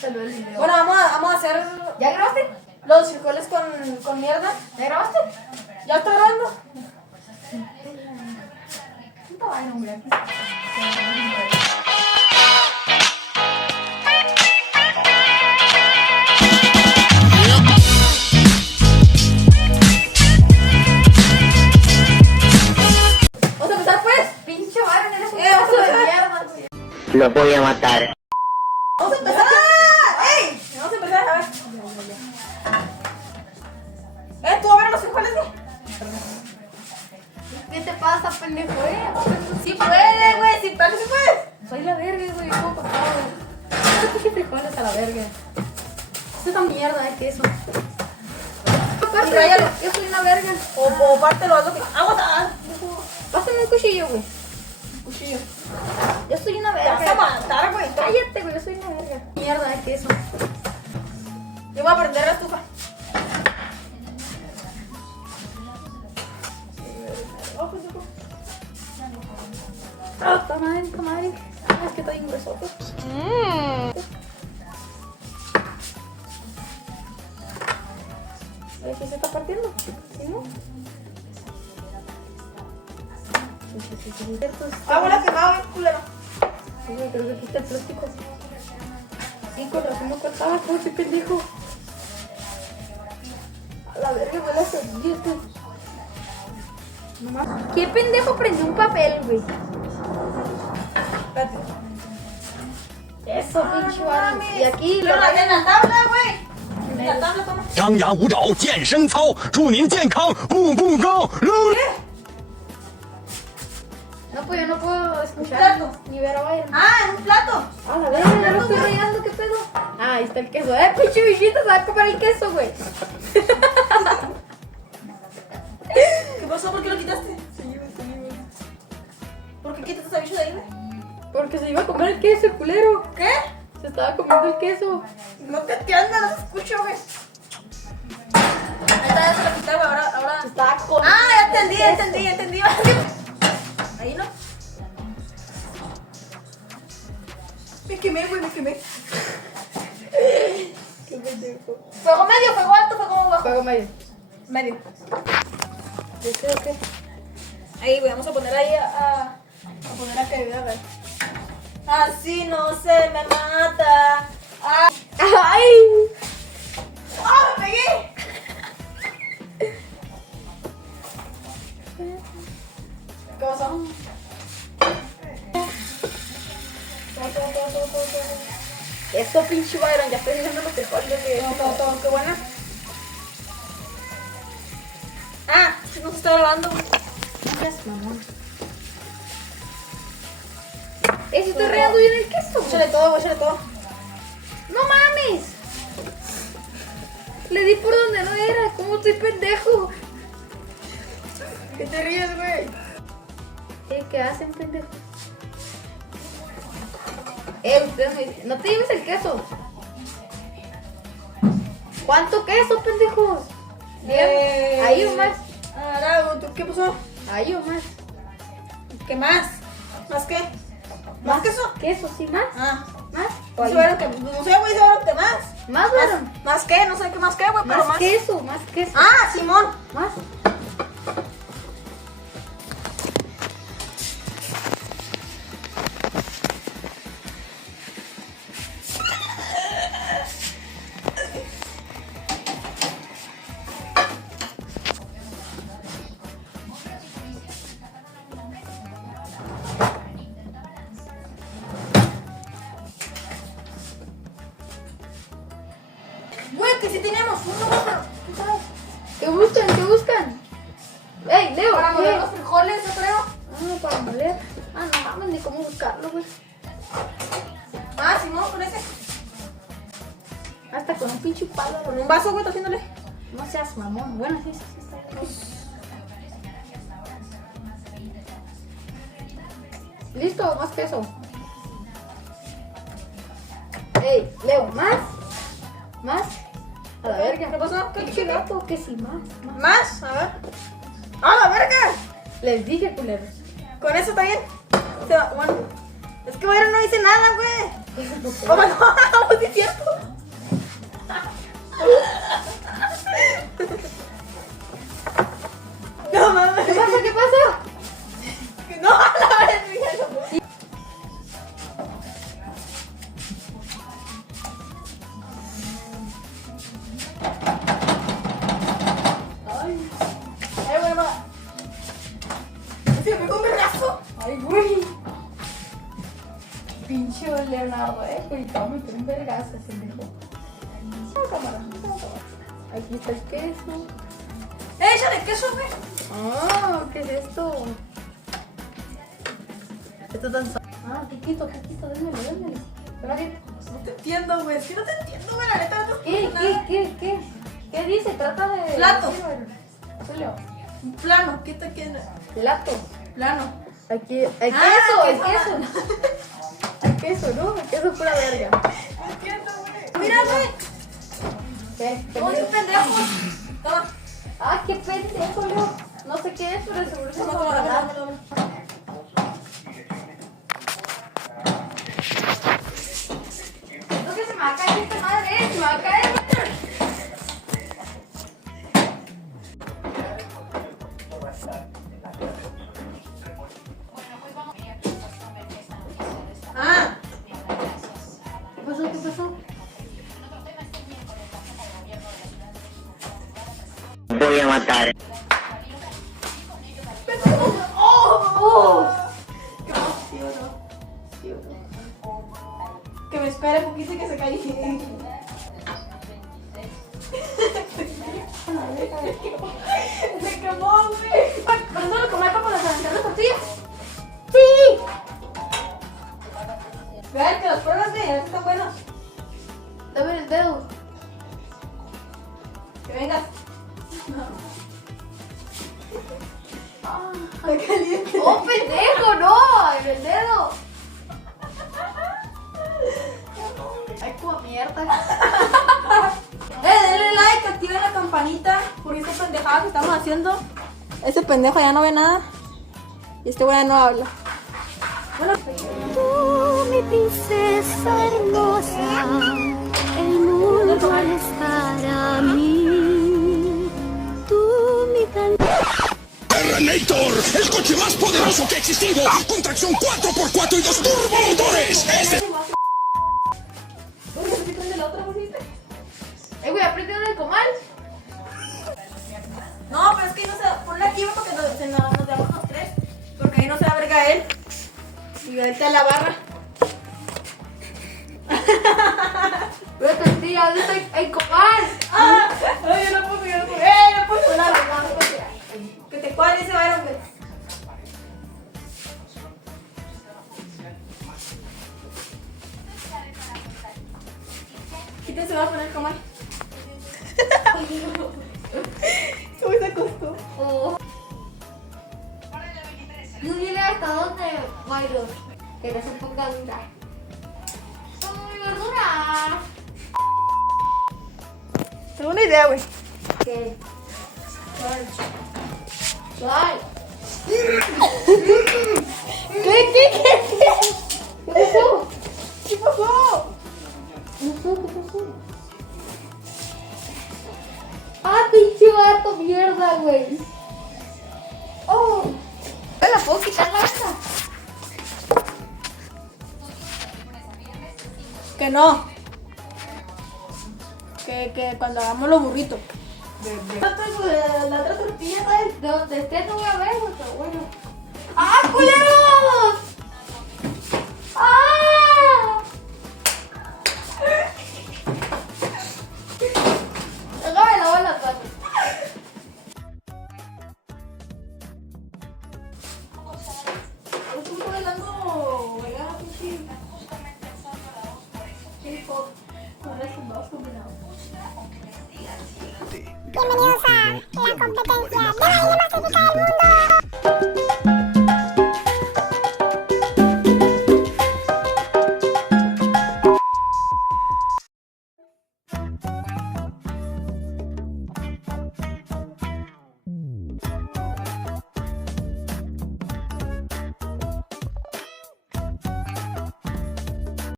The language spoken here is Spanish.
Pregúntalo el video. Bueno, vamos a hacer ¿Ya grabaste? los frijoles con mierda. ¿Ya grabaste? ¿Ya está grabando? Puta vaina, hombre, aquí. Vamos a empezar pues. Pinche Byron, eres un Vamos pedazo a de ver. mierda, güey. Lo voy a matar. Vamos a empezar. ¡Ey! Vamos a empezar a ver. Tú a ver los frijoles, güey. ¿Qué te pasa, pendejo, Sí puede, güey. Sí, claro que sí puede. Soy la verga, güey. ¿Cómo pasó, güey? No te frijoles a la verga. Esto es una mierda, queso. Y ráyalo. Yo soy una verga. O pártelo, haz lo que. ¡Aguanta! Pásame un cuchillo, güey. Cuchillo. Yo soy una Te vas a verga. matar, güey. Cállate, güey. Yo soy una verga. Mierda, queso. Yo voy a prender la estufa. Está madre, está madre. Ah, es que estoy en huesote. ¿Ves que se está partiendo? ¿Sí, no? Ahora que va, culero. Sí, güey, creo que aquí está el plástico. Sí, con razón no cortaba, como ese pendejo. A la verga, huele a servilleta. No más. ¿Qué pendejo prendió un papel, güey? Espérate. Eso, pinche Byron. mames. Y aquí Pero lo en la tabla, güey. En la tabla, toma. 张牙舞爪，健身操，祝您健康，步步高。 No, pues yo no puedo escuchar plato. ni ver a Byron. Ah, en un plato. A la verga, ya lo estoy rayando, ¿qué pedo? Ah, ahí está el queso. Pinche bichito, se va a comer el queso, güey. ¿Qué pasó? ¿Por qué lo quitaste? ¿Por qué quitas ese bicho de ahí, güey? Porque se iba a comer el queso, el culero. ¿Qué? Se estaba comiendo el queso. No te anda, no te escucho, güey. Ahí está, ya se lo quité, güey. Ahora. Se estaba comiendo. Ah, ya entendí. Ahí no. Me quemé, güey, me quemé. Qué pendejo. Fuego medio, fuego alto, fuego bajo. Fuego medio. Medio. ¿De qué o qué? Ahí, güey, vamos a poner ahí a poner a que a ver. Así no se me mata. ¡Ay! ¡Ah, me pegué! ¿Qué pasó? Esto, pinche Byron, ya estoy diciendo los frijoles de Todo, qué buena. Ah, no se está grabando, güey. Gracias, mamón. Si estoy rayando bien el queso. Échale todo, güey, échale todo. ¡No mames! Le di por donde no era. ¿Cómo estoy pendejo? ¿Qué te ríes, güey? ¿Qué hacen, pendejo? Ustedes me dicen, no te lleves el queso. ¿Cuánto queso, pendejos? Ahí o más. Ahora, ¿tú qué pasó? Ahí o más. ¿Qué más? ¿Más qué? ¿Más queso? Queso, sí, más. Ah. Más. No sé, güey, ¿qué más? Más, Byron. ¿Más qué? No sé qué más qué, güey, pero Más más. queso, más queso. Ah, Simón. Más. Güey, que sí teníamos uno, güey, pero ¿tú sabes? ¿Qué buscan? ¿Qué buscan? ¡Ey, Leo! Para ¿qué? moler los frijoles, yo creo. Ah, para moler. Ah, no mames, ni cómo buscarlo, güey. Ah, Simón, con ese. Hasta con un pinche palo. Con un vaso, güey, está haciéndole. No seas mamón. Bueno, sí, está bien. ¿Listo? Más queso. Ey, Leo, ¿más? ¿Más? A la verga. ¿Qué pasó? ¿Qué Pinche gato, que sí, más. ¿Más? A ver. ¡Ah, la verga! Les dije, culeros. Con eso está bien. Bueno, es que Byron no dice nada, güey. Oh, no, no es cierto. güey, te voy a meter un vergazo, pendejo. No, cámara, no, cámara. Aquí está el queso. Échale queso, güey. Ah, ¿qué es esto? Esto tan Piquito, démelo. Pero aquí- No te entiendo, güey. Es que no te entiendo, güey. La neta no te entiendo nada. ¿Qué dice? Trata de... Plato. Julio. Un plano. ¿Qué te queda? Plato. Plano. Aquí, hay Ah, queso, hay queso. queso. Hay queso, ¿no? El queso es pura verga. No entiendo, güey. Mira, güey. ¿Qué? ¿Cómo es un pendejo? Toma. Ah, qué pendejo, Leo. No sé qué es, pero seguro es Toma, una toma, banana. toma. No, que se me va a caer esta madre, se me va a caer. Ah. ¿Qué pasó? ¿Qué pasó? Voy a matar. ¡Oh! ¿Qué más? ¿Sí o no? ¿Sí o no? Que me espere poquito y que se caiga. Se quemó, güey. ¿Pero no lo comer para calentar las tortillas? ¡Sí! Vean que las pruebas de esas están buenas. Dame el dedo. Que vengas. Ah. Está caliente. ¡Oh, pendejo! ¡No! ¡En el dedo! ¡Ay, como mierda! Denle like, activen la campanita por esta pendejada que estamos haciendo. Ese pendejo ya no ve nada. Y este güey ya no habla. Bueno, Tú, mi princesa hermosa, el mundo es para mí. Tú, mi Terrenator, el coche más poderoso que ha existido, con tracción 4x4 y 2 turbomotores. Güey, ¿aprendió de comal? no, pero es que no se ponle aquí porque nos damos los tres. Porque ahí no se va a verga él. Y vete a la barra. Güey, tortilla, ¿dónde está el comal? ¡Ah! ¡Ay, yo no puedo, yo no puedo! No puedo volar! Que te cuadre ese varón, güey. Quítense, va a poner comal. ¿Cómo se acostó? Oh. Yo viene hasta dónde, Mayro. Que no se ponga dura. ¡Uy, verdura! Tengo una idea, güey. ¿Qué? ¿Cuál? ¿Qué? ¿Qué pasó? ¿Qué pasó? ¿Qué pasó? ¡Ah, pinche vato, mierda, güey! ¡Oh! ¿Me la puedo quitar la esa? Que no. Que cuando hagamos los burritos. La otra tortilla, ¿sabes? De donde esté no voy a ver, pero bueno. ¡Ah, culeros! ¡Ah! Déjame lavar las manos. Estoy modelando, ¿verdad? K-pop. Con esos dos combinados. Bienvenidos a la competencia